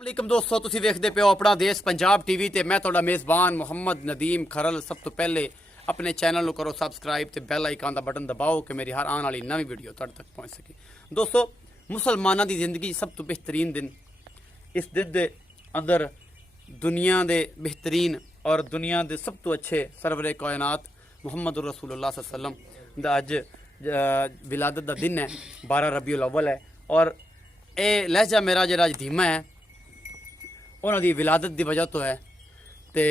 ਵਾਲੇਕੁਮ ਦੋਸਤੋ, ਤੁਸੀਂ ਵੇਖਦੇ ਪਿਓ ਆਪਣਾ ਦੇਸ਼ ਪੰਜਾਬ ਟੀਵੀ ਤੇ ਮੈਂ ਤੁਹਾਡਾ ਮੇਜ਼ਬਾਨ ਮੁਹੰਮਦ ਨਦੀਮ ਖਰਲ। ਸਭ ਤੋਂ ਪਹਿਲੇ ਆਪਣੇ ਚੈਨਲ ਨੂੰ ਕਰੋ ਸਬਸਕ੍ਰਾਈਬ ਤੇ ਬੈਲ ਆਈਕਨ ਦਾ ਬਟਨ ਦਬਾਓ ਕਿ ਮੇਰੀ ਹਰ ਆਉਣ ਵਾਲੀ ਨਵੀਂ ਵੀਡੀਓ ਤੁਹਾਡੇ ਤੱਕ ਪਹੁੰਚ ਸਕੇ। ਦੋਸਤੋ, ਮੁਸਲਮਾਨਾਂ ਦੀ ਜ਼ਿੰਦਗੀ ਸਭ ਤੋਂ ਬਿਹਤਰੀਨ ਦਿਨ, ਇਸ ਦਿਨ ਦੇ ਅੰਦਰ ਦੁਨੀਆ ਦੇ ਬਿਹਤਰੀਨ ਔਰ ਦੁਨੀਆ ਦੇ ਸਭ ਤੋਂ ਅੱਛੇ ਸਰਵਰੇ ਕਾਇਨਾਤ ਮੁਹੰਮਦ रसूलुल्लाह सल्लल्लाहु अलैहि वसल्लम ਦਾ ਅੱਜ ਵਿਲਾਦਤ ਦਾ ਦਿਨ ਹੈ। 12 ਰਬੀਉਲ ਅव्वल ਹੈ ਔਰ ਇਹ ਲਹਿਜਾ ਮੇਰਾ ਜਿਹੜਾ ਧੀਮਾ ਹੈ ਉਹਨਾਂ ਦੀ ਵਿਲਾਦਤ ਦੀ ਵਜ੍ਹਾ ਤੋਂ ਹੈ। ਤੇ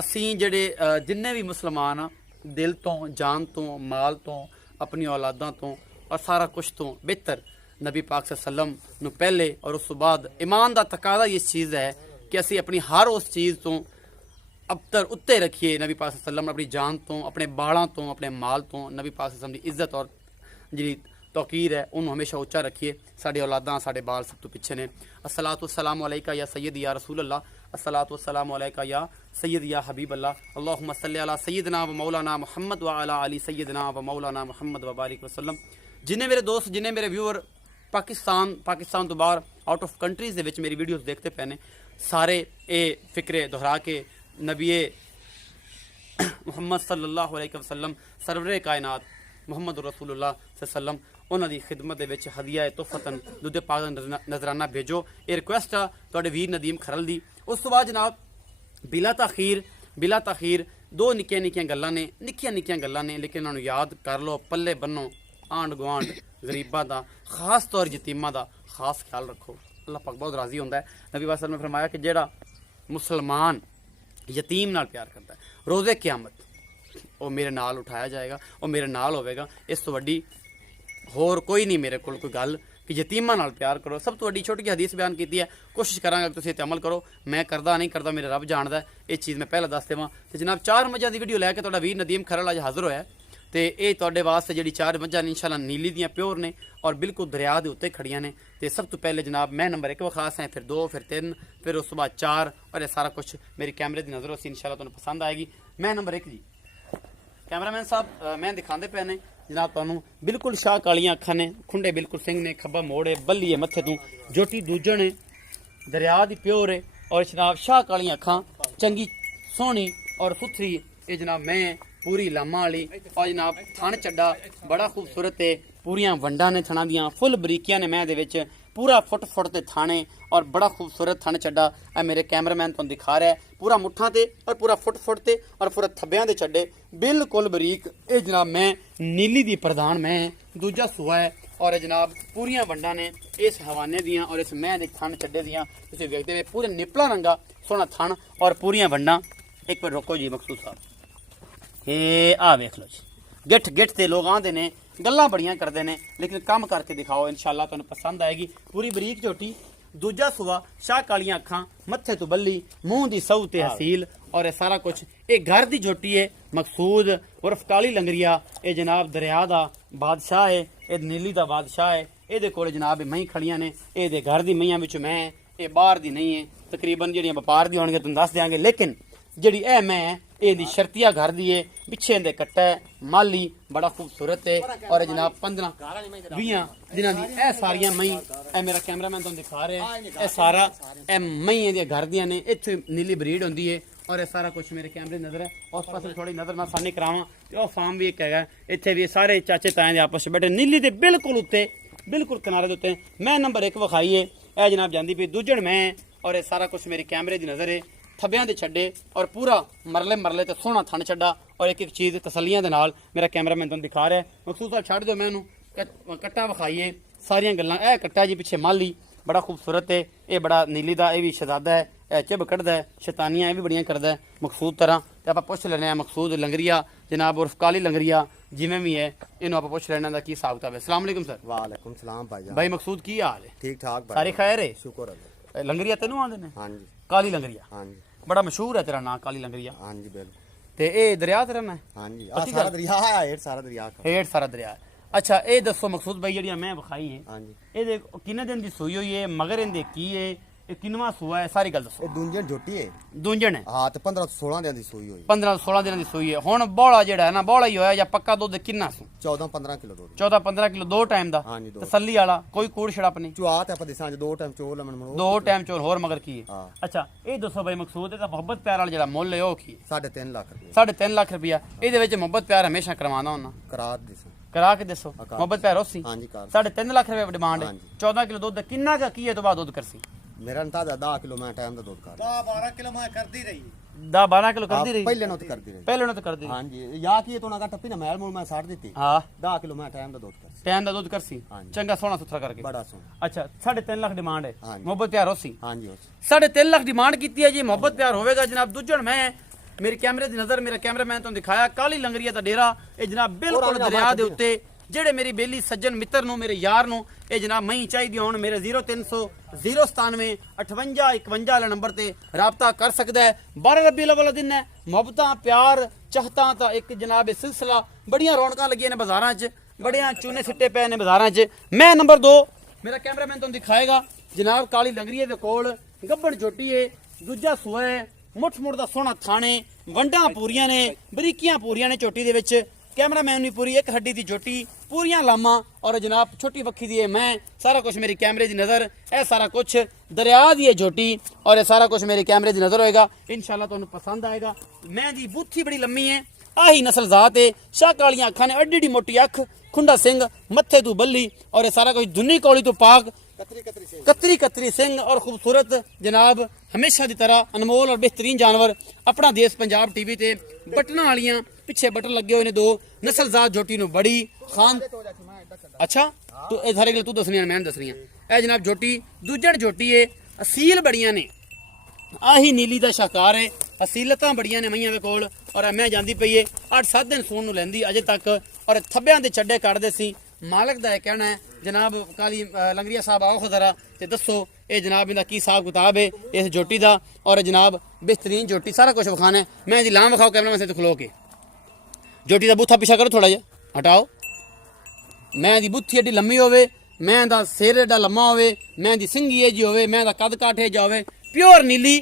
ਅਸੀਂ ਜਿਹੜੇ ਜਿੰਨੇ ਵੀ ਮੁਸਲਮਾਨ ਆ, ਦਿਲ ਤੋਂ, ਜਾਨ ਤੋਂ, ਮਾਲ ਤੋਂ, ਆਪਣੀ ਔਲਾਦਾਂ ਤੋਂ ਔਰ ਸਾਰਾ ਕੁਛ ਤੋਂ ਬਿਹਤਰ ਨਬੀ ਪਾਕ ਸੱਲਮ ਨੂੰ ਪਹਿਲੇ ਔਰ ਉਸ ਤੋਂ ਬਾਅਦ ਈਮਾਨ ਦਾ ਤਕਾਜ਼ਾ ਇਸ ਚੀਜ਼ ਹੈ ਕਿ ਅਸੀਂ ਆਪਣੀ ਹਰ ਉਸ ਚੀਜ਼ ਤੋਂ ਅਬਤਰ ਉੱਤੇ ਰੱਖੀਏ ਨਬੀ ਪਾਕ ਸੱਲਮ, ਆਪਣੀ ਜਾਨ ਤੋਂ, ਆਪਣੇ ਬਾਲਾਂ ਤੋਂ, ਆਪਣੇ ਮਾਲ ਤੋਂ ਨਬੀ ਪਾਕ ਸੱਲਮ ਦੀ ਇੱਜ਼ਤ ਔਰ ਜਿਹੜੀ ਤੌਕੀਰ ਹੈ ਉਹਨੂੰ ਹਮੇਸ਼ਾ ਉੱਚਾ ਰੱਖੀਏ। ਸਾਡੇ ਔਲਾਦਾਂ, ਸਾਡੇ ਬਾਲ ਸਭ ਤੋਂ ਪਿੱਛੇ ਨੇ। अस्सलातु वस्सलामु अलैका या सय्यद या रसूल अल्लाह, अस्सलातु वस्सलामु अलैका या सय्यद या हबीब अल्लाह, अल्लाहुम्मा सल्लि अला सय्यदना व मौलाना मुहम्मद व अला अली सय्यदना व मौलाना मुहम्मद व बारिक वसल्लम। जिन्हें मेरे दोस्त, जिन्हें मेरे व्यूअर पाकिस्तान तो बाहर आउट ऑफ कंट्रीज़ ਦੇ ਵਿੱਚ ਮੇਰੀ ਵੀਡੀਓਜ਼ ਦੇਖਦੇ ਪਏ ਨੇ, ਸਾਰੇ ਇਹ ਫਿਕਰੇ ਦੁਹਰਾ ਕੇ ਨਬੀ ਮੁਹੰਮਦ ਸੱਲੱਲਾਹੁ ਅਲੈहि ਵਸੱਲਮ ਸਰਵਰੇ ਕਾਇਨਾਤ ਮੁਹੰਮਦ रसूलुल्लाह सल्लम ਉਹਨਾਂ ਦੀ ਖਿਦਮਤ ਦੇ ਵਿੱਚ ਹਦੀਆ ਤੋਹਫਤਨ ਦੁੱਧ ਪਾਕ ਦਾ ਨਜ਼ਰਾਨਾ ਭੇਜੋ। ਇਹ ਰਿਕੁਐਸਟ ਆ ਤੁਹਾਡੇ ਵੀਰ ਨਦੀਮ ਖਰਲ ਦੀ। ਉਸ ਤੋਂ ਬਾਅਦ ਜਨਾਬ ਬਿਲਾ ਤਾਖੀਰ ਦੋ ਨਿੱਕੀਆਂ ਗੱਲਾਂ ਨੇ, ਨਿੱਕੀਆਂ ਗੱਲਾਂ ਨੇ, ਲੇਕਿਨ ਉਹਨਾਂ ਨੂੰ ਯਾਦ ਕਰ ਲਓ, ਪੱਲੇ ਬੰਨੋ। ਆਂਢ ਗੁਆਂਢ ਗਰੀਬਾਂ ਦਾ, ਖਾਸ ਤੌਰ ਯਤੀਮਾਂ ਦਾ ਖਾਸ ਖਿਆਲ ਰੱਖੋ। ਅੱਲਾਹ ਪਾਕ ਬਹੁਤ ਰਾਜ਼ੀ ਹੁੰਦਾ ਹੈ। ਨਬੀ ਵਾਸਲ ਨੇ ਫਰਮਾਇਆ ਕਿ ਜਿਹੜਾ ਮੁਸਲਮਾਨ ਯਤੀਮ ਨਾਲ ਪਿਆਰ ਕਰਦਾ ਹੈ, ਰੋਜ਼ੇ ਕਿਆਮਤ ਉਹ ਮੇਰੇ ਨਾਲ ਉਠਾਇਆ ਜਾਏਗਾ, ਉਹ ਮੇਰੇ ਨਾਲ ਹੋਵੇਗਾ। ਇਸ ਤੋਂ ਵੱਡੀ ਹੋਰ ਕੋਈ ਨਹੀਂ ਮੇਰੇ ਕੋਲ ਕੋਈ ਗੱਲ ਕਿ ਯਤੀਮਾਂ ਨਾਲ ਪਿਆਰ ਕਰੋ। ਸਭ ਤੋਂ ਵੱਡੀ ਛੋਟੀ ਜਿਹੀ ਹਦੀਸ ਬਿਆਨ ਕੀਤੀ ਹੈ, ਕੋਸ਼ਿਸ਼ ਕਰਾਂਗਾ ਕਿ ਤੁਸੀਂ ਇਹ 'ਤੇ ਅਮਲ ਕਰੋ। ਮੈਂ ਕਰਦਾ ਨਹੀਂ ਕਰਦਾ, ਮੇਰੇ ਰੱਬ ਜਾਣਦਾ, ਇਹ ਚੀਜ਼ ਮੈਂ ਪਹਿਲਾਂ ਦੱਸ ਦੇਵਾਂ। ਤੇ ਜਨਾਬ 4 ਮੱਝਾਂ ਦੀ ਵੀਡੀਓ ਲੈ ਕੇ ਤੁਹਾਡਾ ਵੀਰ ਨਦੀਮ ਖਰਲ ਅੱਜ ਹਾਜ਼ਰ ਹੋਇਆ ਤੇ ਇਹ ਤੁਹਾਡੇ ਵਾਸਤੇ ਜਿਹੜੀ 4 ਮੱਝਾਂ ਨੇ ਇਨਸ਼ਾਅੱਲਾ ਨੀਲੀ ਦੀਆਂ ਪਿਓਰ ਨੇ ਔਰ ਬਿਲਕੁਲ ਦਰਿਆ ਦੇ ਉੱਤੇ ਖੜੀਆਂ ਨੇ। ਤੇ ਸਭ ਤੋਂ ਪਹਿਲੇ ਜਨਾਬ ਮੈਂ ਨੰਬਰ 1 ਵਿਖਾਸ ਹੈ, ਫਿਰ 2, ਫਿਰ 3, ਫਿਰ ਉਸ ਤੋਂ ਬਾਅਦ 4 ਔਰ ਇਹ ਸਾਰਾ ਕੁਛ ਮੇਰੀ ਕੈਮਰੇ ਦੀ ਨਜ਼ਰੋਂ ਸੀ। ਇਨਸ਼ਾਅੱਲਾ ਤੁਹਾਨੂੰ ਪਸੰਦ ਆਏਗੀ। ਮੈਂ ਨੰਬਰ 1 ਜੀ, ਕੈਮਰਾਮੈਨ ਸਾਹਿਬ ਮੈਂ ਦਿਖਾਉਂਦੇ ਪਏ ਨੇ जनाब ਤੁਹਾਨੂੰ बिल्कुल शाह कालियां अखा ने, खुंडे बिल्कुल सिंह ने, खब्बा मोड़ है, बल्ली है मत्थे तू, जोटी दूजन है, दरिया दी प्योर है और जनाब शाह कालियां अखा चंगी सोहनी और सुथरी। ये जनाब मैं पूरी लामा वाली और जनाब थन चड्डा बड़ा खूबसूरत है, पूरियां वंडा ने थना दियां, फुल बरीकियां ने मैं दे विच, पूरा फुट ते थाने और बड़ा खूबसूरत थन चड्डा। ए मेरे कैमरामैन तुहानू दिखा रहा है, पूरा मुठा ते और पूरा फुट ते और पूरा थब्बियां दे चड्डे बिल्कुल बरीक। ये जनाब मैं नीली दी प्रधान मैं दूजा सूआ है और जनाब पूरियां वंडा ने इस हवाने दियां और इस मैं दे थन चड्डे दियां तुसीं वेखदे वे, पूरे निपला रंगा सोहना थन और पूरियां वंडा। एक बार रोको जी मकसूद साहब, ये आ वेख लो जी, गिठ ते लोग आंदे ने गल्लां बड़ियां करते हैं, लेकिन काम करके दिखाओ, इंशाअल्लाह तुहानू पसंद आएगी। पूरी बरीक झोटी, दूजा सुआ, शाह कालियां अखां, मत्थे तो बल्ली, मुंह दी सऊ ते हसील और ये सारा कुछ। ये घर दी झोटी है, मकसूद उर्फ काली लंगरिया। ये जनाब दरिया दा बादशाह है, ये नीली दा बादशाह है। ये कोल जनाब मही खड़ियां ने, ये घर दी मईयां विचों मैं, ये बाहर दी नहीं है। तकरीबन जिहड़ियां व्यापार दी होणगियां तुहानू दस देंगे, लेकिन जिहड़ी ए मैं ये शर्तिया घर दी है, पिछे दे कट्टा है, माली बड़ा खूबसूरत है और जनाब 15-20 जिन्हां दी ए सारियां मई, ए मेरा कैमरामैन तुहानू दिखा रहा है, ए सारा ए मई दे घर दियां ने। इत्थे नीली ब्रीड होंदी है और ये सारा कुछ मेरे कैमरे नजर है। उस पासे थोड़ी नजर मैं सामने करावां ते ओह फार्म भी एक है, इत्थे भी सारे चाचे ताए दे आपस बैठे नीली दे बिल्कुल उत्ते, बिल्कुल किनारे दे उत्ते। मैं नंबर 1 विखाई है, ए जनाब जांदी पई दूजण मैं और ये सारा कुछ मेरे कैमरे दी नजर है। थब्बियां दे छड्डे और पूरा मरले ते सोहना थन छड्डा और एक चीज़ तसलियां दे नाल मेरा कैमरामैन तुहानू दिखा रहा है। मकसूद साहब छड्ड दो, मैनू कट्टा विखाइए सारियां गल्लां। ए कट्टा जी पिछे माली बड़ा खूबसूरत है, ये बड़ा नीली दा, ये भी शहजादा है, चिब कढ़दा है, शैतानियां ये भी बड़ियां करदा है मकसूद तरह। ते आपां पुछ लैने आ मकसूद लंगरिया जनाब उर्फ काली लंगरिया जिवें भी है, इन्हूं आपां पुछ लैने दा की हिसाब किताब है। अस्सलाम वालेकुम सर। वालेकुम सलाम भाईजान। भाई मकसूद की हाल है? ठीक ठाक भाई, सारे खैर है? शुक्र है। लंगरिया तेनू आंदे ने? हाँ जी। काली लंगरिया? हाँ जी। बड़ा मशहूर है तेरा नाम काली लंगरिया? हाँ जी बिल्कुल। ते ए दरिया तेरा ना? हाँ जी, सारा दरिया है, हेठ सारा दरिया का। हेठ सारा दरिया। अच्छा ये दसो मकसूद भाई, जड़ियां मैं विखाई है, हाँ जी, ये किन्ने दिन दी सूई हुई है, मगर इनदे की है, ਇਹ ਕਿੰਨਵਾਂ ਸੂਆ ਹੈ ਸਾਰੀ ਗੱਲ ਦੱਸੋ। ਇਹ ਦੁੰਜਣ ਝੋਟੀ ਹੈ। ਦੂੰਜਣ ਹੈ। ਹਾਂ ਤੇ 15 16 ਦਿਨਾਂ ਦੀ ਸੂਈ ਹੋਈ। 15-16 ਦਿਨਾਂ ਦੀ ਸੂਈ ਹੈ। ਹੁਣ ਬੋਲਾ ਜਿਹੜਾ ਹੈ ਨਾ ਬੋਲਾ ਹੀ ਹੋਇਆ ਜਾਂ ਪੱਕਾ ਦੁੱਧ ਕਿੰਨਾ ਸੂ? 14-15 ਕਿਲੋ ਦੁੱਧ। 14-15 ਕਿਲੋ ਦੋ ਟਾਈਮ ਦਾ ਹਾਂਜੀ ਦੋ। ਤਸੱਲੀ ਵਾਲਾ ਕੋਈ ਕੂੜ ਛੜਪ ਨਹੀਂ। ਚੁਆ ਤੇ ਆਪਾਂ ਦਿਸਾਂ ਦੋ ਟਾਈਮ ਚੋਲ ਲਮਣ ਮਣੋ। ਦੋ ਟਾਈਮ ਚੋਰ ਹੋਰ ਮਗਰ ਕੀ ਹੈ? ਹਾਂ। ਅੱਛਾ ਇਹ ਦੱਸੋ ਬਈ ਮਕਸੂਦ ਇਹਦਾ ਮੁਹੱਬਤ ਪਿਆਰ ਵਾਲਾ ਜਿਹੜਾ ਮੁੱਲ ਹੈ ਉਹ ਕੀ ਹੈ? 3.5 ਲੱਖ ਰੁਪਏ 3.5 ਲੱਖ ਰੁਪਇਆ। ਇਹਦੇ ਵਿੱਚ ਮੁਹੱਬਤ ਪਿਆਰ ਹਮੇਸ਼ਾ ਕਰਵਾਉਣਾ ਹੁੰਦਾ। ਕਰਾ ਦਿਸਾਂ। ਕਰਾ ਕੇ ਦੱਸੋ ਮੁਹੱਬਤ ਪਿਆਰ ਉਸੀ। ਹਾਂਜੀ ਕਰ। 3.5 ਲੱਖ ਰੁਪਏ ਡਿਮਾਂਡ ਹੈ। 14 ਕਿਲੋ ਦੁੱਧ ਕਿੰਨਾ ਕੁ ਕੀ ਹੈ ਤੋਂ ਬਾਅਦ ਦੁੱਧ ਕਰਸੀ? ਮੇਰਾ ਅੰਦਾਜ਼ਾ 10 ਕਿਲੋ ਮੈਂ ਟਾਈਮ ਦਾ ਦੁੱਧ ਕਰ। 12 ਕਿਲੋ ਮੈਂ ਕਰਦੀ ਰਹੀ। 10-12 ਕਿਲੋ ਕਰਦੀ ਰਹੀ ਪਹਿਲੇ ਨੂੰ ਤੇ ਕਰਦੀ ਰਹੀ। ਪਹਿਲੇ ਨੂੰ ਤਾਂ ਕਰਦੀ ਰਹੀ। ਹਾਂਜੀ ਯਾ ਕੀ ਤੋਣਾ ਘਟ ਪੀ ਨਾ ਮੈਲ ਮੂਲ ਮੈਂ ਛੱਡ ਦਿੱਤੀ। ਹਾਂ 10 ਕਿਲੋ ਮੈਂ ਟਾਈਮ ਦਾ ਦੁੱਧ ਕਰ। ਟਾਈਮ ਦਾ ਦੁੱਧ ਕਰਸੀ ਹਾਂਜੀ। ਚੰਗਾ ਸੋਹਣਾ ਸੁਥਰਾ ਕਰਕੇ। ਬੜਾ ਸੋਹਣਾ। ਅੱਛਾ 3.5 ਲੱਖ ਡਿਮਾਂਡ ਹੈ। ਹਾਂਜੀ। ਮੁਹੱਬਤ ਪਿਆਰ ਉਸੀ। ਹਾਂਜੀ ਉਸ 3.5 ਲੱਖ ਡਿਮਾਂਡ ਕੀਤੀ ਹੈ ਜੀ। ਮੁਹੱਬਤ ਪਿਆਰ ਹੋਵੇਗਾ ਜਨਾਬ। ਦੂਜਣ ਮੈਂ ਮੇਰੇ ਕੈਮਰੇ ਦੀ ਨਜ਼ਰ ਮੇਰਾ ਕੈਮਰਾਮੈਨ ਤੁਹਾਨੂੰ ਦਿਖਾਇਆ ਕਾਲੀ ਲੰਗਰੀਆ ਦਾ ਡੇਰਾ ਇਹ ਜਨਾਬ ਬਿਲਕੁਲ ਦਰਿਆ ਦੇ ਉੱਤੇ। ਜਿਹੜੇ ਮੇਰੀ ਬੇਲੀ ਸੱਜਣ ਮਿੱਤਰ ਨੂੰ ਮੇਰੇ ਯਾਰ ਨੂੰ ਇਹ ਜਨਾਬ ਮਹੀਂ ਚਾਹੀਦੀ ਹੋਣ ਮੇਰੇ 0300 097 58 51 ਵਾਲੇ ਨੰਬਰ ਤੇ ਰਾਬਤਾ ਕਰ ਸਕਦਾ ਹੈ। 12 ਰਬੀਉਲ ਅਵਲ ਦਿਨ ਹੈ। ਮੁਹੱਬਤਾਂ ਪਿਆਰ ਚਾਹਤਾਂ ਤਾਂ ਇੱਕ ਜਨਾਬ ਇਹ ਸਿਲਸਿਲਾ ਬੜੀਆਂ ਰੌਣਕਾਂ ਲੱਗੀਆਂ ਨੇ ਬਾਜ਼ਾਰਾਂ 'ਚ ਬੜੀਆਂ ਚੂਨੇ ਸਿੱਟੇ ਪਏ ਨੇ ਬਾਜ਼ਾਰਾਂ 'ਚ। ਮੈਂ ਨੰਬਰ 2 ਮੇਰਾ ਕੈਮਰਾਮੈਨ ਤੁਹਾਨੂੰ ਦਿਖਾਏਗਾ ਜਨਾਬ ਕਾਲੀ ਲੰਗਰੀਏ ਦੇ ਕੋਲ ਗੱਬਣ ਝੋਟੀ ਏ ਦੂਜਾ ਸੂਆ ਹੈ। ਮੁੱਠ ਮੁੱਠ ਦਾ ਸੋਹਣਾ ਥਾਣੇ ਵੰਡਾਂ ਪੂਰੀਆਂ ਨੇ ਬਰੀਕੀਆਂ ਪੂਰੀਆਂ ਨੇ ਝੋਟੀ ਦੇ ਵਿੱਚ। ਕੈਮਰਾਮੈਨ ਨਹੀਂ ਪੂਰੀ ਇੱਕ ਹੱਡੀ ਦੀ ਝੋਟੀ ਪੂਰੀਆਂ ਲਾਮਾਂ ਔਰ ਜਨਾਬ ਛੋਟੀ ਵੱਖੀ ਦੀ ਹੈ। ਮੈਂ ਸਾਰਾ ਕੁਝ ਮੇਰੀ ਕੈਮਰੇ ਦੀ ਨਜ਼ਰ ਇਹ ਸਾਰਾ ਕੁਝ ਦਰਿਆ ਦੀ ਹੈ ਝੋਟੀ ਔਰ ਇਹ ਸਾਰਾ ਕੁਝ ਮੇਰੇ ਕੈਮਰੇ ਦੀ ਨਜ਼ਰ ਹੋਏਗਾ। ਇਨਸ਼ਾਅੱਲਾ ਤੁਹਾਨੂੰ ਪਸੰਦ ਆਏਗਾ। ਮੈਂ ਦੀ ਬੁੱਥੀ ਬੜੀ ਲੰਮੀ ਹੈ। ਆਹੀ ਨਸਲ ਜ਼ਾਤ ਹੈ। ਸ਼ਾਹ ਕਾਲੀਆਂ ਅੱਖਾਂ ਨੇ ਅੱਡੀ ਮੋਟੀ ਅੱਖ ਖੁੰਡਾ ਸਿੰਘ ਮੱਥੇ ਤੋਂ ਬੱਲੀ ਔਰ ਇਹ ਸਾਰਾ ਕੁਝ ਦੁੰਨੀ ਕੌਲੀ ਤੋਂ ਪਾਕ कतरी सिंह और खूबसूरत जनाब हमेशा की तरह अनमोल और बेहतरीन जानवर अपना देश पंजाब टीवी ते बटना वालियां पिछे बटन लगे हुए ने दो नस्लजात झोटी नु बड़ी खान। अच्छा तो ये सारे गल तू दसनी मैं दसनी है जनाब झोटी दूजड़ झोटी है असील बड़ियां ने आही नीली का शाकार है। असीलतां बड़ियां ने मईयां दे कोल और मैं जांदी पई है 8-7 दिन सूण नूं लैंदी अजे तक और थब्बियां दे चड्डे कढदे सी। मालक दा कहना है जनाब काली लंगरिया साहब आओ जरा ते दसो ये जनाब इनका की हिसाब किताब है इस झोटी दा और जनाब बेहतरीन झोटी सारा कुछ विखाना है। मैं जी लाम विखाओ कैमरा में से खलो के झोटी का बूथा पिछा करो थोड़ा जिहा हटाओ। मैं दी बुत्थी एडी लम्मी होवे मैं दा सिर एडा लम्मा होवे मैं दी सिंगी एजी होवे मैं दा कद काठ एजा होवे प्योर नीली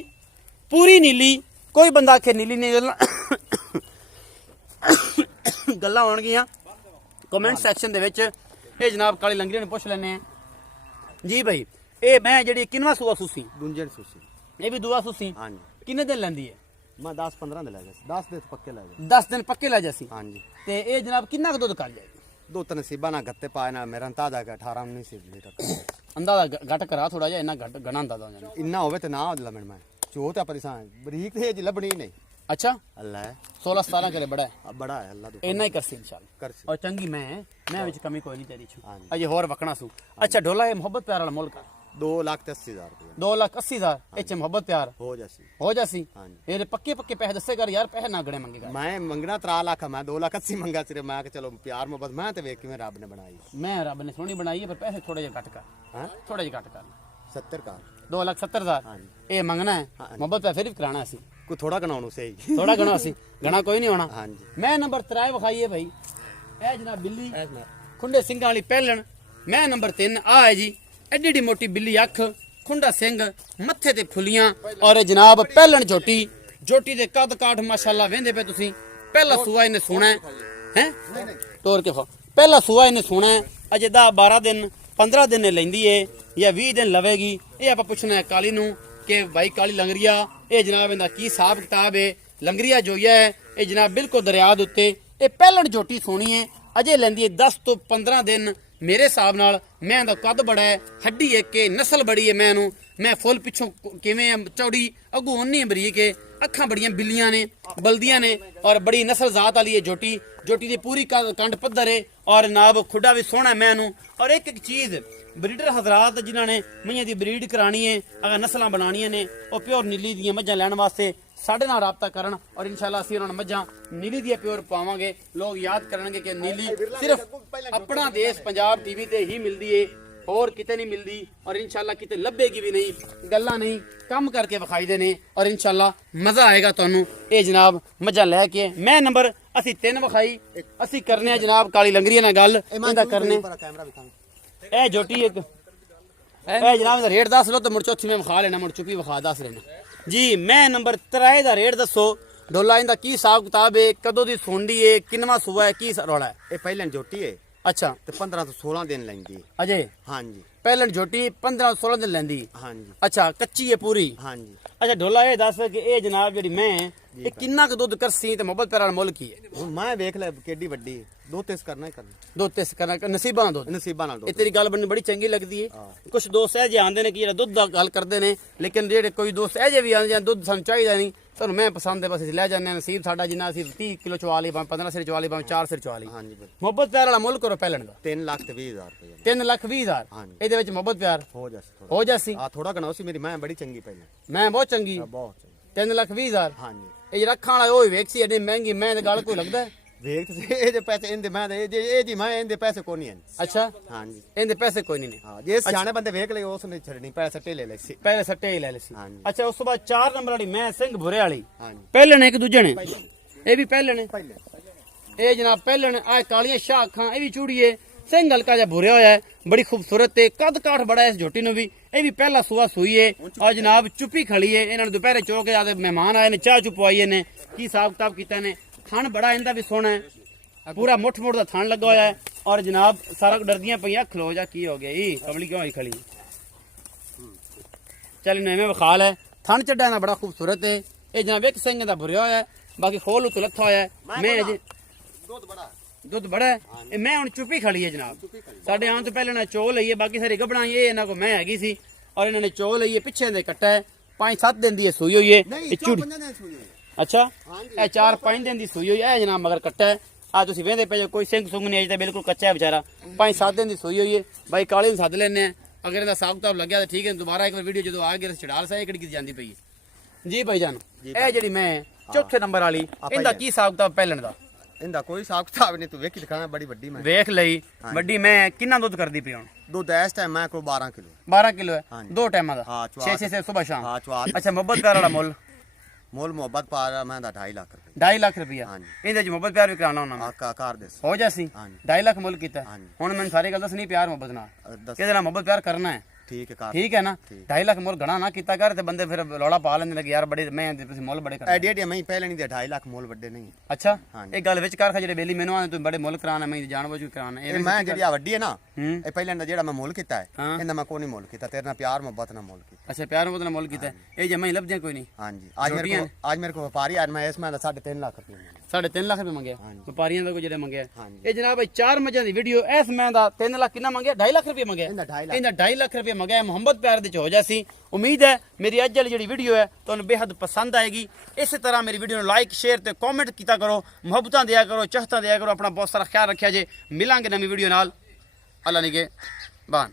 पूरी नीली कोई बंदा आखे नीली नहीं गल्लां होणगियां कमेंट सैक्शन दे विच ਇਹ ਜਨਾਬ ਕਾਲੀ ਲੰਗਰੀ ਨੂੰ ਪੁੱਛ ਲੈਣੇ ਆ ਜੀ ਭਾਈ। ਇਹ ਮੈਂ ਜਿਹੜੀ ਕਿੰਨਵਾ ਸੂਆ ਸੁਸੀ दुंजन सुसी। ਇਹ ਵੀ ਦੁਆ ਸੁਸੀ ਹਾਂਜੀ ਕਿੰਨੇ ਦਿਨ ਲੈਂਦੀ ਹੈ? मैं 10-15 ਦੇ ਲੈ ਗਿਆ 10 ਦੇ ਪੱਕੇ ਲੈ ਗਿਆ। 10 ਦਿਨ ਪੱਕੇ ਲੈ ਜਾਸੀ। ਹਾਂਜੀ ਤੇ ਇਹ ਜਨਾਬ ਕਿੰਨਾ ਕੁ ਦੁੱਧ ਕਰ ਜਾਏਗੀ? ਦੋ ਤਿੰਨ ਨਸੀਬਾਂ ਨਾਲ ਗੱਤੇ ਪਾਏ ਨਾਲ ਮੇਰਾ ਅੰਦਾਜ਼ਾ ਹੈ 18-19 ਲੀਟਰ। ਅੰਦਾਜ਼ਾ ਘਟ ਕਰਾ ਥੋੜਾ ਜਿਹਾ ਇੰਨਾ ਘਟ ਗਣਾ ਅੰਦਾਜ਼ਾ ਹੋ ਜਾਣਾ। ਇੰਨਾ ਹੋਵੇ ਤੇ ਨਾ ਲਮਣ ਮੈਂ ਚੋਤ ਆ ਪਰੇਸਾਂ ਬਰੀਕ ਤੇ ਜੀ ਲੱਭਣੀ ਨਹੀਂ। ਅੱਛਾ ਅੱਲਾ 16-17 ਕਰੇ ਬੜਾ ਹੈ ਆ ਬੜਾ ਹੈ ਅੱਲਾ ਦੋ ਇੰਨਾ ਹੀ ਕਰਸੀ ਇਨਸ਼ਾਅੱਲਾ ਕਰਸੀ। ਔਰ ਚੰਗੀ ਮੈਂ ਵਿੱਚ ਕਮੀ ਕੋਈ ਨਹੀਂ ਤੇਰੀ ਛੂ ਹਾਂਜੀ। ਅਜੇ ਹੋਰ ਵਕਣਾ ਸੂ। ਅੱਛਾ ਢੋਲਾ ਇਹ ਮੁਹੱਬਤ ਪਿਆਰ ਵਾਲਾ ਮੁਲਕ 2,80,000 ਰੁਪਏ 2,80,000 ਇਹ ਚ ਮੁਹੱਬਤ ਪਿਆਰ ਹੋ ਜਾਸੀ। ਹੋ ਜਾਸੀ। ਹਾਂਜੀ। ਇਹ ਪੱਕੇ ਪੈਸੇ ਦੱਸੇ ਕਰ ਯਾਰ ਪੈਸੇ ਨਾ ਗੜੇ ਮੰਗੇਗਾ। ਮੈਂ ਮੰਗਣਾ 3 ਲੱਖ ਮੈਂ 2,80,000 ਮੰਗਾ ਸਿਰੇ ਮੈਂ ਕਿ ਚਲੋ ਪਿਆਰ ਮੁਹੱਬਤ ਮੈਂ ਤੇ ਵੇਖ ਕਿਵੇਂ ਰੱਬ ਨੇ ਬਣਾਈ। ਮੈਂ ਰੱਬ ਨੇ ਸੋਹਣੀ ਬਣਾਈ ਹੈ ਪਰ ਪੈਸੇ ਥੋੜੇ ਜਿਹਾ ਘੱਟ ਕਰ ਹਾਂ ਥੋੜੇ ਜਿਹਾ ਘੱਟ ਕਰ 70 का 2,70,000 ਹਾਂਜੀ। ਇਹ ਮੰਗਣਾ ਹੈ ਹਾਂਜੀ। ਮੁਹੱਬਤ ਪਿਆਰ ਫਿਰ ਵੀ ਕਰਾਣਾ ਸੀ ਕੋਈ ਥੋੜਾ ਗਣਾਉਣੂ ਸਹੀ ਥੋੜਾ ਗਣਾ ਸੀ ਗਣਾ ਕੋਈ ਨਹੀਂ ਹੋਣਾ। ਹਾਂਜੀ। ਮੈਂ ਨੰਬਰ 3 ਵਿਖਾਈਏ ਭਾਈ ਇਹ ਜਨਾਬ ਬਿੱਲੀ ਖੁੰਡੇ ਸਿੰਘਾਂ ਵਾਲੀ ਪਹਿਲਣ। ਮੈਂ ਨੰਬਰ 3 ਆ ਹੈ ਜੀ ਐਡੀ ਡੀ ਮੋਟੀ ਬਿੱਲੀ ਅੱਖ ਖੁੰਡਾ ਸਿੰਘ ਮੱਥੇ ਤੇ ਫੁੱਲੀਆਂ ਔਰ ਇਹ ਜਨਾਬ ਪਹਿਲਣ ਝੋਟੀ ਦੇ ਕੱਦ ਕਾਠ ਮਾਸ਼ਾਅੱਲਾ ਵੇਂਦੇ ਪਏ ਤੁਸੀਂ। ਪਹਿਲਾ ਸੂਆ ਇਹਨੇ ਸੋਣਾ ਹੈ ਤੋਰ ਕੇ ਖਾ ਪਹਿਲਾ ਸੂਆ ਇਹਨੇ ਸੋਣਾ ਹੈ ਅਜੇ 10-12 ਦਿਨ 15 ਦਿਨ ਲੈਂਦੀ ਏ ਜਾਂ 20 ਦਿਨ ਲਵੇਗੀ। ਇਹ ਆਪਾਂ ਪੁੱਛਣਾ ਹੈ ਕਾਲੀ ਨੂੰ ਕਿ ਭਾਈ ਕਾਲੀ ਲੰਗਰੀਆ ਇਹ ਜਨਾਬ ਇਹਦਾ ਕੀ ਹਿਸਾਬ ਕਿਤਾਬ ਹੈ। ਲੰਗਰੀਆ ਜੋਈਆ ਹੈ ਇਹ ਜਨਾਬ ਬਿਲਕੁਲ ਦਰਿਆ ਦੇ ਉੱਤੇ ਇਹ ਪਹਿਲਣ ਝੋਟੀ ਸੋਣੀ ਹੈ ਅਜੇ ਲੈਂਦੀ ਹੈ 10 ਤੋਂ 15 ਦਿਨ ਮੇਰੇ ਹਿਸਾਬ ਨਾਲ। ਮੈਂ ਦਾ ਕੱਦ ਬੜਾ ਹੈ ਹੱਡੀ ਇੱਕ ਹੈ ਨਸਲ ਬੜੀ ਹੈ ਮੈਂ ਫੁੱਲ ਪਿੱਛੋਂ ਕਿਵੇਂ ਚੌੜੀ ਅੱਗੋਂ ਉਨੀ ਬਰੀਕ ਹੈ ਅੱਖਾਂ ਬੜੀਆਂ ਬਿੱਲੀਆਂ ਨੇ ਬਲਦੀਆਂ ਨੇ ਔਰ ਬੜੀ ਨਸਲ ਜ਼ਾਤ ਵਾਲੀ ਹੈ ਝੋਟੀ ਦੀ ਪੂਰੀ ਕੰਡ ਪੱਧਰ ਹੈ ਔਰ ਨਾਬ ਖੁੱਡਾ ਵੀ ਸੋਹਣਾ ਮੈਨੂੰ। ਔਰ ਇੱਕ ਚੀਜ਼ ਬਰੀਡਰ ਹਜ਼ਰਾਤ ਜਿਨ੍ਹਾਂ ਨੇ ਮਈਆਂ ਦੀ ਬਰੀਡ ਕਰਾਣੀ ਹੈ ਅਗਰ ਨਸਲਾਂ ਬਣਾਉਣੀਆਂ ਨੇ ਉਹ ਪਿਓਰ ਨੀਲੀ ਦੀਆਂ ਮੱਝਾਂ ਲੈਣ ਵਾਸਤੇ ਸਾਡੇ ਨਾਲ ਰਾਬਤਾ ਕਰਨ ਔਰ ਇਨਸ਼ਾਅੱਲਾ ਅਸੀਂ ਉਹਨਾਂ ਨੂੰ ਮੱਝਾਂ ਨੀਲੀ ਦੀਆਂ ਪਿਓਰ ਪਾਵਾਂਗੇ। ਲੋਕ ਯਾਦ ਕਰਨਗੇ ਕਿ ਨੀਲੀ ਸਿਰਫ ਆਪਣਾ ਦੇਸ਼ ਪੰਜਾਬ ਟੀਵੀ ਤੇ ਹੀ ਮਿਲਦੀ ਏ ਹੋਰ ਕਿਤੇ ਨਹੀਂ ਮਿਲਦੀ ਔਰ ਇਨਸ਼ਾਅੱਲਾ ਕਿਤੇ ਲੱਭੇਗੀ ਵੀ ਨਹੀਂ। ਗੱਲਾਂ ਨਹੀਂ ਕੰਮ ਕਰਕੇ ਵਿਖਾਈਦੇ ਨੇ ਔਰ ਇਨਸ਼ਾਅੱਲਾ ਮਜ਼ਾ ਆਏਗਾ ਤੁਹਾਨੂੰ। ਇਹ ਜਨਾਬ ਮੱਝਾਂ ਲੈ ਕੇ ਮੈਂ ਨੰਬਰ ਅਸੀਂ 3 ਵਿਖਾਈ ਅਸੀਂ ਕਰਨੇ ਆ ਜਨਾਬ ਕਾਲੀ ਲੰਗਰੀਆ ਨਾਲ ਗੱਲ ਇਹਦਾ ਕਰਨੇ। ਕੈਮਰਾ ਵਿਖਾਂ ਇਹ ਝੋਟੀ ਇੱਕ ਇਹ ਜਨਾਬ ਦਾ ਰੇਟ ਦੱਸ ਲਓ ਤੇ ਮੁੜ ਚੌਥੀ ਮੈਂ ਵਿਖਾ ਲੈਣਾ, ਮੁੜ ਚੁੱਪੀ ਵਿਖਾ ਦੱਸ ਲੈਣਾ ਜੀ। ਮੈਂ ਨੰਬਰ 3 ਦਾ ਰੇਟ ਦੱਸੋ ਡੋਲਾ, ਇਹਦਾ ਕੀ ਹਿਸਾਬ ਕਿਤਾਬ ਹੈ, ਕਦੋਂ ਦੀ ਸੁੰਡੀ ਹੈ, ਕਿੰਨਵਾ ਸੂਆ ਹੈ, ਕੀ ਰੌਲਾ ਹੈ? ਇਹ ਪਹਿਲਾਂ ਝੋਟੀ ਹੈ ਅੱਛਾ ਤੇ 15 ਤੋਂ 16 ਦਿਨ ਲੈਂਦੀ ਹੈ। ਅਜੇ ਹਾਂਜੀ ਪਹਿਲਣ ਝੋਟੀ 15 16 ਦਿਨ ਲੈਂਦੀ। ਹਾਂਜੀ ਅੱਛਾ ਕੱਚੀ ਹੈ ਪੂਰੀ। ਹਾਂਜੀ। ਅੱਛਾ ਢੋਲਾ ਇਹ ਦੱਸ ਕਿ ਇਹ ਜਨਾਬ ਜਿਹੜੀ ਮੈਂ ਇਹ ਕਿੰਨਾ ਕੁ ਦੁੱਧ ਕਰਸੀ ਤੇ ਮੁਹੱਬਤ ਪਿਆਰਾ ਮੁੱਲ ਕੀ ਹੈ? ਹੁਣ ਮੈਂ ਵੇਖ ਲੈ ਕਿੱਡੀ ਵੱਡੀ ਹੈ, ਦੋ ਤਿਸ ਕਰਨਾ ਹੀ ਕਰਨਾ, ਦੁੱਧ ਤੇ ਕਰਨਾ ਨਸੀਬਾਂ ਦਾ ਦੁੱਧ। ਨਸੀਬਾਂ ਨਾਲ ਇਹ ਤੇਰੀ ਗੱਲ ਮੈਨੂੰ ਬੜੀ ਚੰਗੀ ਲੱਗਦੀ ਹੈ। ਕੁਝ ਦੋਸਤ ਇਹ ਜੇ ਆਉਂਦੇ ਨੇ ਕਿ ਜਿਹੜਾ ਦੁੱਧ ਦਾ ਗੱਲ ਕਰਦੇ ਨੇ, ਲੇਕਿਨ ਜਿਹੜੇ ਕੋਈ ਦੋਸਤ ਇਹ ਜੇ ਵੀ ਆਉਂਦੇ ਜਾਂ ਦੁੱਧ ਸਾਨੂੰ ਚਾਹੀਦਾ ਨਹੀਂ, ਸਾਨੂੰ ਮੈਂ ਪਸੰਦ ਹੈ, ਬਸ ਅਸੀਂ ਲੈ ਜਾਂਦੇ ਹਾਂ। ਨਸੀਬ ਸਾਡਾ ਜਿੰਨਾ ਅਸੀਂ 30 ਕਿਲੋ ਚਵਾ ਲਈ, 15 ਸਿਰ ਚਵਾ ਲਈ, 4 ਸਿਰ ਚਵਾ ਲਈ। ਹਾਂਜੀ ਬਿਲਕੁਲ। ਮੁਹੱਬਤ ਪਿਆਰ ਵਾਲਾ ਮੁੱਲ ਕਰੋ ਪਹਿਲਣ ਦਾ 3,20,000 ਰੁਪਏ 3,20,000। ਹਾਂਜੀ। ਇਹਦੇ ਵਿੱਚ ਮੁਹੱਬਤ ਪਿਆਰ ਹੋ ਜਾਸੀ ਥੋੜਾ, ਹੋ ਜਾਸੀ। ਆ ਥੋੜਾ ਘਣਾ ਸੀ, ਮੇਰੀ ਮੈਂ ਬੜੀ ਚੰਗੀ ਪਹਿਲਾਂ, ਮੈਂ ਬਹੁਤ ਚੰਗੀ। ਬਹੁਤ ਚੰਗੀ। 3,20,000। ਹਾਂਜੀ ਇਹ ਜਿਹੜਾ ਰੱਖਣ ਵਾਲਾ ਉਹ ਹੀ ਵੇਖ ਸੀ ਐਡੀ ਮਹਿੰਗੀ ਮੈਂ ਤੇ ਗੱਲ ਕੋਈ ਲੱਗਦਾ ਹੈ? ਵੇਖ ਤੁਸੀਂ ਇਹਦੇ ਪੈਸੇ ਇਹਦੇ ਮੈਂ ਇਹ ਜੀ ਮੈਂ ਇਹਦੇ ਪੈਸੇ ਕੋਈ ਨਹੀਂ ਹਨ। ਅੱਛਾ ਹਾਂਜੀ ਇਹਦੇ ਪੈਸੇ ਕੋਈ ਨਹੀਂ ਨੇ। ਹਾਂ, ਜੇ ਸਿਆਣੇ ਬੰਦੇ ਵੇਖ ਲਏ ਉਸ ਨੇ ਛੱਡਣੀ, ਪੈਸੇ ਢੇਲੇ ਲੈ ਸੀ। ਪਹਿਲੇ ਸੱਟੇ ਹੀ ਲੈ ਲਏ ਸੀ। ਹਾਂਜੀ। ਅੱਛਾ ਉਸ ਤੋਂ ਬਾਅਦ 4 ਨੰਬਰ ਵਾਲੀ ਮੈਂ ਸਿੰਘ ਭੁਰੇ ਵਾਲੀ ਹਾਂਜੀ ਪਹਿਲੇ ਨੇ ਇੱਕ ਦੂਜੇ ਨੇ, ਇਹ ਵੀ ਪਹਿਲੇ ਨੇ। ਪਹਿਲੇ ਇਹ ਜਨਾਬ ਪਹਿਲੇ ਨੇ ਆ ਕਾਲੀਆਂ ਸ਼ਾਹ ਅੱਖਾਂ, ਇਹ ਵੀ ਚੂੜੀਏ, ਸਿੰਘ ਹਲਕਾ ਜਿਹਾ ਭੁਰਿਆ ਹੋਇਆ ਹੈ, ਬੜੀ ਖੂਬਸੂਰਤ ਤੇ ਕੱਦ ਕਾਠ ਬੜਾ ਹੈ ਇਸ ਝੋਟੀ ਨੂੰ ਵੀ। ਇਹ ਵੀ ਪਹਿਲਾ ਸੂਆ ਸੂਈ ਹੈ ਔਰ ਜਨਾਬ ਚੁੱਪੀ ਖੜੀ ਹੈ। ਇਹਨਾਂ ਨੂੰ ਦੁਪਹਿਰੇ ਚੋ ਕੇ ਆਦੇ ਮਹਿਮਾਨ ਆਏ ਨੇ, ਚਾਹ ਚੁ ਪਵਾਈ ਨੇ, ਕੀ ਹਿਸਾਬ ਕਿਤਾਬ ਕੀਤਾ ਨੇ। ਥਣ ਬੜਾ ਇਹਦਾ ਵੀ ਸੋਹਣਾ ਹੈ, ਪੂਰਾ ਮੁੱਠ ਮੁੱਠ ਦਾ ਥਣ ਲੱਗਾ ਹੋਇਆ ਹੈ। ਔਰ ਜਨਾਬ ਸਾਰਾ ਕੁ ਡਰਦੀਆਂ ਪਈਆਂ, ਖਲੋ ਜਾ ਕੀ ਹੋ ਗਿਆ ਇਹ ਕਮਲੀ ਕਿਉਂ ਹੋਈ ਖੜੀ? ਚੱਲ ਨਵੇਂ ਵਿਖਾਲ ਹੈ, ਥਣ ਚੱਡਾ ਦਾ ਬੜਾ ਖੂਬਸੂਰਤ ਹੈ। ਇਹ ਜਨਾਬ ਇੱਕ ਸਿੰਘ ਦਾ ਭੁਰਿਆ ਹੋਇਆ ਹੈ, ਬਾਕੀ ਖੋਲ ਉਤ ਲੱਥਾ ਹੋਇਆ ਹੈ। ਮੈਂ ਅਜੇ ਦੁੱਧ ਬੜਾ ਦੁੱਧ ਬੜਾ ਹੈ। ਇਹ ਮੈਂ ਹੁਣ ਚੁੱਪੀ ਖੜੀ ਹੈ ਜਨਾਬ, ਸਾਡੇ ਆਉਣ ਤੋਂ ਪਹਿਲਾਂ ਨਾ ਚੋ ਲਈਏ, ਬਾਕੀ ਸਾਰੀ ਗੱਭਣਾ ਇਹ ਇਹਨਾਂ ਕੋ ਮੈਂ ਹੈਗੀ ਸੀ ਔਰ ਇਹਨਾਂ ਨੇ ਚੋ ਲਈਏ, ਪਿੱਛੇ ਦੇ ਕੱਟਾ ਹੈ, 5-7 ਦਿਨ ਦੀ ਇਹ ਸੂਈ ਹੋਈ ਹੈ। ਨਹੀਂ ਇਹ ਚੂੜੀ 4-5 ਦਿਨ ਸੂਈ ਹੈ। ਅੱਛਾ ਇਹ 4-5 ਦਿਨ ਦੀ ਸੂਈ ਹੋਈ ਹੈ। ਇਹ ਜਨਾਬ ਮਗਰ ਕੱਟਾ ਹੈ, ਆ ਤੁਸੀਂ ਵੇਂਦੇ ਪਏ ਕੋਈ ਸਿੰਘ ਸੁੰਗ ਨਹੀਂ, ਅਜੇ ਤਾਂ ਬਿਲਕੁਲ ਕੱਚਾ ਹੈ ਵਿਚਾਰਾ। 5-7 ਦਿਨ ਦੀ ਸੂਈ ਹੋਈ ਹੈ। ਬਾਈ ਕਾਲੇ ਨੂੰ ਸੱਦ ਲੈਣੇ ਆ, ਅਗਰ ਇਹਦਾ ਹਿਸਾਬ ਕਿਤਾਬ ਲੱਗਿਆ ਤਾਂ ਠੀਕ ਹੈ, ਦੁਬਾਰਾ ਇੱਕ ਵਾਰ ਵੀਡੀਓ ਜਦੋਂ ਆ ਗਈ ਛਡਾਲ ਸਾਈ ਕਿਹੜੀ ਜਾਂਦੀ ਪਈ ਹੈ ਜੀ ਭਾਈ ਜਾਨ। ਇਹ ਜਿਹੜੀ ਮੈਂ ਚੌਥੇ ਨੰਬਰ ਵਾਲੀ, ਇਹਦਾ ਕੀ ਹਿਸਾਬ ਕਿਤਾਬ ਪਹਿਲਣ ਦਾ? ਇਹਦਾ ਕੋਈ ਹਿਸਾਬ ਕਿਤਾਬ ਨਹੀਂ, ਤੂੰ ਵੇਖੀ ਦਿਖਾਣਾ, ਬੜੀ ਵੱਡੀ ਮੈਂ ਵੇਖ ਲਈ ਵੱਡੀ ਮੈਂ ਕਿੰਨਾ ਦੁੱਧ ਕਰਦੀ ਪਈ ਹੁਣ? ਦੁੱਧ ਇਸ ਟਾਈਮ ਮੈਂ ਕੋਲ 12 ਕਿਲੋ 12 ਕਿਲੋ ਹੈ, ਹਾਂਜੀ। 2 ਟਾਈਮਾਂ ਦਾ। ਹਾਂ, 6-6 ਸਵੇਰ ਸ਼ਾਮ। ਹਾਂ ਚਵਾ ਅੱਛਾ ਮੁਹੱਬਤ ਪਿਆਰ ਵਾਲਾ ਮੁੱਲ ਮੁੱਲ ਮੁਹੱਬਤ ਪਾ ਰਿਹਾ ਮੈਂ ਦਾ 2.5 ਲੱਖ ਰੁਪਏ 2.5 ਲੱਖ ਰੁਪਇਆ। ਹਾਂਜੀ। ਇਹਦੇ ਚ ਮੁਹੱਬਤ ਪਿਆਰ ਵੀ ਕਰਾਉਣਾ ਉਹਨਾਂ ਨੇ, ਆਕਾ ਕਾਰ ਦੇ ਹੋ ਜਾਸੀ। ਹਾਂਜੀ। 2.5 ਲੱਖ ਮੁੱਲ ਕੀਤਾ। ਹਾਂਜੀ। ਹੁਣ ਮੈਨੂੰ ਸਾਰੀ ਗੱਲ ਦੱਸਣੀ ਪਿਆਰ ਮੁਹੱਬਤ ਨਾਲ, ਦੱਸ ਕਿਹਦੇ ਨਾਲ ਮੁਹੱਬਤ ਪਿਆਰ ਕਰਨਾ ਹੈ। ਠੀਕ ਹੈ ਕਾਰ ਠੀਕ ਹੈ ਨਾ? 2.5 ਲੱਖ ਮੁੱਲ ਗਣਾ ਨਾ ਕੀਤਾ ਕਰ ਤੇ ਬੰਦੇ ਫਿਰ ਰੌਲਾ ਪਾ ਲੈਂਦੇ ਨੇ ਕਿ ਯਾਰ ਬੜੇ ਮੈਂ ਤੁਸੀਂ ਮੁੱਲ ਬੜੇ ਕਰਦੇ। ਐਡੀ ਮੈਂ ਪਹਿਲੇ ਨਹੀਂ ਦੇ 2.5 ਲੱਖ ਮੁੱਲ ਵੱਡੇ ਨਹੀਂ। ਅੱਛਾ ਹਾਂਜੀ। ਇਹ ਗੱਲ ਵਿੱਚ ਕਰ ਖਾ ਜਿਹੜੇ ਬੇਲੀ ਮੈਨੂੰ ਆਂਦੇ ਤੂੰ ਬੜੇ ਮੁੱਲ ਕਰਾਣਾ, ਮੈਂ ਜਾਣਬੁੱਝ ਕੇ ਕਰਾਣਾ। ਇਹ ਮੈਂ ਜਿਹੜੀ ਆ ਵੱਡੀ ਹੈ ਨਾ, ਹੂੰ ਇਹ ਪਹਿਲੇ ਦਾ ਜਿਹੜਾ ਮੈਂ ਮੁੱਲ ਕੀਤਾ ਹੈ, ਹਾਂ। ਇਹਦਾ ਮੈਂ ਕੋਈ ਨਹੀਂ ਮੁੱਲ ਕੀਤਾ, ਤੇਰੇ ਨਾਲ ਪਿਆਰ ਮੁਹੱਬਤ ਨਾਲ ਮੁੱਲ ਕੀਤਾ। ਅੱਛਾ ਪਿਆਰ ਮੁਹੱਬਤ ਨਾਲ ਮੁੱਲ ਕੀਤਾ। ਇਹ ਜਮਾ ਹੀ ਲੱਭ ਜਾ ਕੋਈ ਨਹੀਂ। ਹਾਂਜੀ ਅੱਜ ਮੇਰੇ ਕੋਲ ਵਪਾਰੀ ਅੱਜ ਮੈਂ ਇਸ ਮੈਂ ਦਾ 3.5 ਲੱਖ ਰੁਪਏ ਮੰਗਿਆ। 3.5 ਲੱਖ ਰੁਪਏ ਮੰਗਿਆ ਹਾਂਜੀ। ਵਪਾਰੀਆਂ ਦਾ ਕੋਈ ਜਿਹੜੇ ਮੰਗਿਆ। ਹਾਂਜੀ। ਇਹ ਜਨਾਬ 4 ਮੱਝਾਂ ਦੀ ਵੀਡੀਓ, ਇਸ ਮੈਂ ਦਾ 3 ਲੱਖ ਕਿੰਨਾ ਮੰਗਿਆ? 2.5 ਲੱਖ ਰੁਪਏ ਮੰਗਿਆ। ਇਹਦਾ 2.5 ਲੱਖ ਇਹਦਾ 2.5 ਲੱਖ ਰੁਪਏ ਮੰਗਿਆ। ਮੁਹੰਮਦ ਪਿਆਰ ਦੇ ਚ ਹੋ ਜਾਸੀ। ਉਮੀਦ ਹੈ ਮੇਰੀ ਅੱਜ ਵਾਲੀ ਜਿਹੜੀ ਵੀਡੀਓ ਹੈ ਤੁਹਾਨੂੰ ਬੇहद ਪਸੰਦ ਆਏਗੀ। ਇਸੇ ਤਰ੍ਹਾਂ ਮੇਰੀ ਵੀਡੀਓ ਨੂੰ ਲਾਈਕ ਸ਼ੇਅਰ ਤੇ ਕਮੈਂਟ ਕੀਤਾ ਕਰੋ, ਮੁਹੱਬਤਾਂ ਦਿਆ ਕਰੋ, ਚਾਹਤਾਂ ਦਿਆ ਕਰੋ। ਆਪਣਾ ਬਹੁਤ ਸਾਰਾ ਖਿਆਲ ਰੱਖਿਆ ਜੇ। ਮਿਲਾਂਗੇ ਨਵੀਂ ਵੀਡੀਓ ਨਾਲ। ਅੱਲਾ ਨਿਗੇ ਬਾਨ।